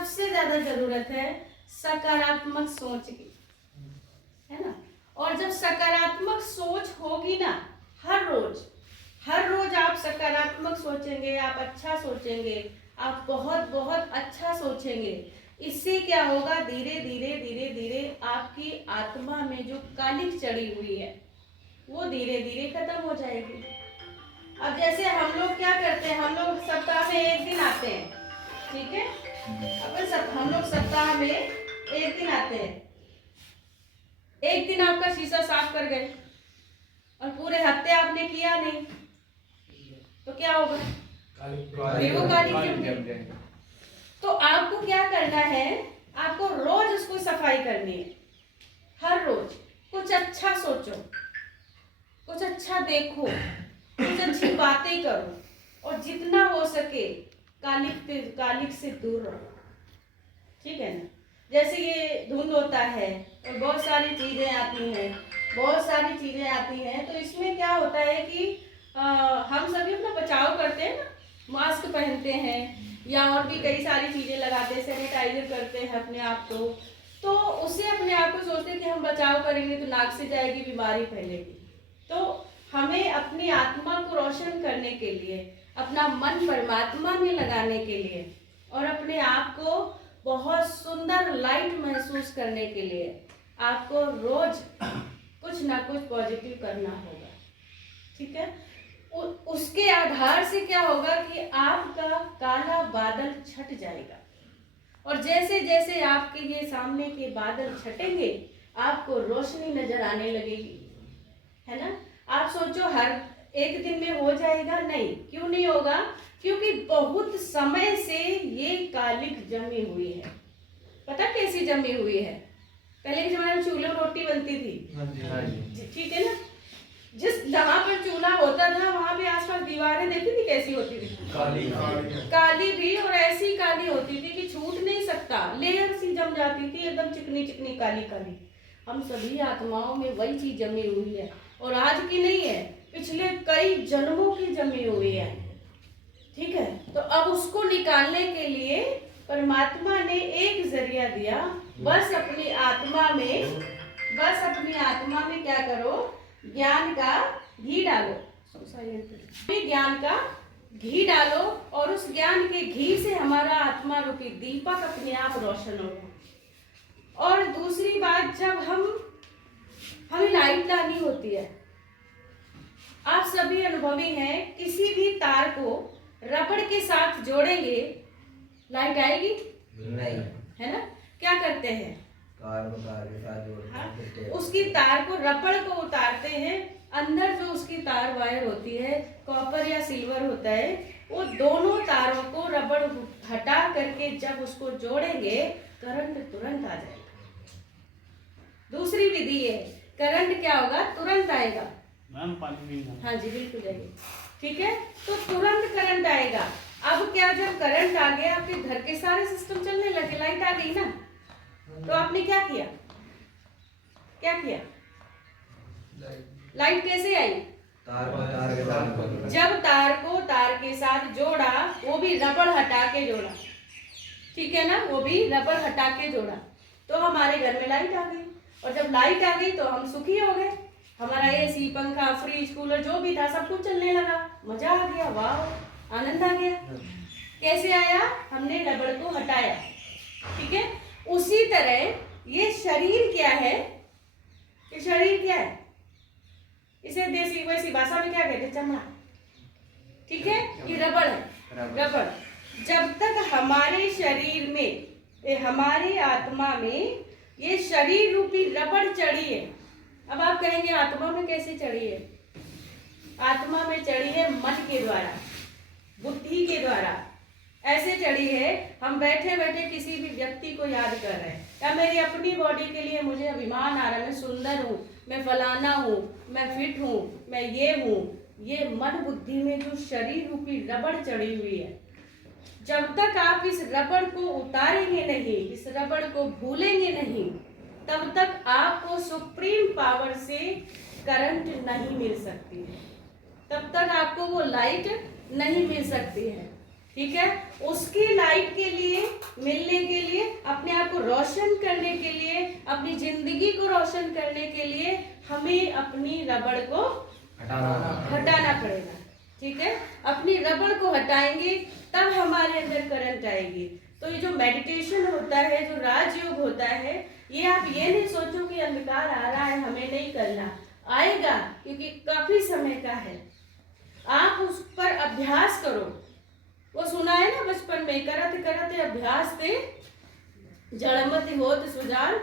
सबसे ज्यादा जरूरत है सकारात्मक सोच की, है ना। और जब सकारात्मक सोच होगी ना, हर रोज आप सकारात्मक सोचेंगे, आप अच्छा सोचेंगे, आप बहुत बहुत अच्छा सोचेंगे, इससे क्या होगा, धीरे धीरे धीरे धीरे आपकी आत्मा में जो कालिक चढ़ी हुई है वो धीरे धीरे खत्म हो जाएगी। अब जैसे हम लोग क्या करते हैं, हम लोग सप्ताह में एक दिन आते हैं, ठीक है, हम लोग सप्ताह में एक दिन आते हैं, एक दिन आपका शीशा साफ कर गए और पूरे हफ्ते आपने किया नहीं, तो क्या होगा, फिर वो कालिक जम जाएगी। तो आपको क्या करना है, आपको रोज उसको सफाई करनी है, हर रोज कुछ अच्छा सोचो, कुछ अच्छा देखो, कुछ अच्छी बातें करो और जितना हो सके कालिक से दूर रहो, ठीक है ना। जैसे ये धुंध होता है और बहुत सारी चीजें आती हैं, तो इसमें क्या होता है कि हम सभी अपना बचाव करते हैं ना, मास्क पहनते हैं या और भी कई सारी चीजें लगाते हैं, सैनिटाइजर करते हैं अपने आप को, तो उससे अपने आप को सोचते हैं कि हम बचाव करेंगे तो नाक से जाएगी, बीमारी फैलेगी। तो हमें अपनी आत्मा को रोशन करने के लिए, अपना मन परमात्मा में लगाने के लिए और अपने आप को बहुत सुंदर लाइट महसूस करने के लिए आपको रोज कुछ ना कुछ पॉजिटिव करना होगा, ठीक है। उसके आधार से क्या होगा कि आपका काला बादल छट जाएगा और जैसे जैसे आपके ये सामने के बादल छटेंगे आपको रोशनी नजर आने लगेगी, है ना। आप सोचो हर एक दिन में हो जाएगा, नहीं, क्यों नहीं होगा, क्योंकि बहुत समय से ये कालिक जमी हुई है। पता कैसी जमी हुई है, पहले के जमाने में चूल्हे में रोटी बनती थी, ठीक है ना, जिस जहाँ पर चूल्हा होता था वहां पे आसपास दीवारें देखी थी कैसी होती थी, काली भी, और ऐसी काली होती थी कि छूट नहीं सकता, लेयर सी जम जाती थी, एकदम चिकनी चिकनी काली काली। हम सभी आत्माओं में वही चीज जमी हुई है और आज की नहीं है, पिछले कई जन्मों की जमी हुई है, ठीक है। तो अब उसको निकालने के लिए परमात्मा ने एक जरिया दिया, बस अपनी आत्मा में क्या करो, ज्ञान का घी डालो, ज्ञान का घी डालो और उस ज्ञान के घी से हमारा आत्मा रूपी दीपक अपने आप रोशन होगा। और दूसरी बात, जब हमें लाइट लानी होती है, आप सभी अनुभवी हैं, किसी भी तार को रबड़ के साथ जोड़ेंगे लाइट आएगी नहीं, है ना। क्या करते हैं, तार के साथ जोड़ते हैं, उसकी तार को, रबड़ को उतारते हैं, अंदर जो उसकी तार वायर होती है, कॉपर या सिल्वर होता है, वो दोनों तारों को रबड़ हटा करके जब उसको जोड़ेंगे करंट तुरंत आ जाएगा। दूसरी विधि है, करंट क्या होगा, तुरंत आएगा, मैम पानी, हाँ जी बिल्कुल आएगी, ठीक है, तो तुरंत करंट आएगा। अब क्या, जब करंट आ गया आपके घर के सारे सिस्टम चलने लगे, लाइट आ गई ना, तो आपने क्या किया, लाइट कैसे आई, जब तार को तार के साथ जोड़ा, वो भी रबड़ हटा के जोड़ा, ठीक है ना, वो भी रबड़ हटा के जोड़ा, तो हमारे घर में लाइट आ गई। और जब लाइट आ गई तो हम सुखी हो गए, हमारा एसी, पंखा, फ्रिज, कूलर जो भी था सब कुछ चलने लगा, मजा आ गया, वाह, आनंद आ गया। कैसे आया, हमने रबड़ को हटाया, ठीक है। उसी तरह ये शरीर क्या है, ये शरीर क्या है, इसे देसी वैसी भाषा में क्या कहते हैं, चमड़ा, ठीक है, ये रबड़ है, रबड़। जब तक हमारे शरीर में, हमारी आत्मा में ये शरीर रूपी रबड़ चढ़ी है, अब आप कहेंगे आत्मा में कैसे चढ़ी है, आत्मा में चढ़ी है मन के द्वारा, बुद्धि के द्वारा, ऐसे चढ़ी है, हम बैठे बैठे किसी भी व्यक्ति को याद कर रहे हैं, या मेरी अपनी बॉडी के लिए मुझे अभिमान आ रहा है, मैं सुंदर हूँ, मैं फलाना हूँ, मैं फिट हूँ, मैं ये हूँ, ये मन बुद्धि में जो शरीर रूपी रबड़ चढ़ी हुई है, जब तक आप इस रबड़ को उतारेंगे नहीं, इस रबड़ को भूलेंगे नहीं, तब तक आपको सुप्रीम पावर से करंट नहीं मिल सकती है, तब तक आपको वो लाइट नहीं मिल सकती है, ठीक है। उसकी लाइट के लिए, मिलने के रोशन करने के लिए, अपनी जिंदगी को रोशन करने के लिए हमें अपनी रबड़ को हटाना पड़ेगा। ठीक है, अपनी रबड़ को हटाएंगे तब हमारे अंदर करंट आएगी। तो ये जो मेडिटेशन होता है, जो राजयोग होता है, ये आप ये नहीं सोचो कि अंधकार आ रहा है हमें नहीं करना, आएगा क्योंकि काफी समय का है। आप उस पर अभ्यास करो। वो सुना है ना बचपन में, करत करत अभ्यास ते जड़मति होत सुजान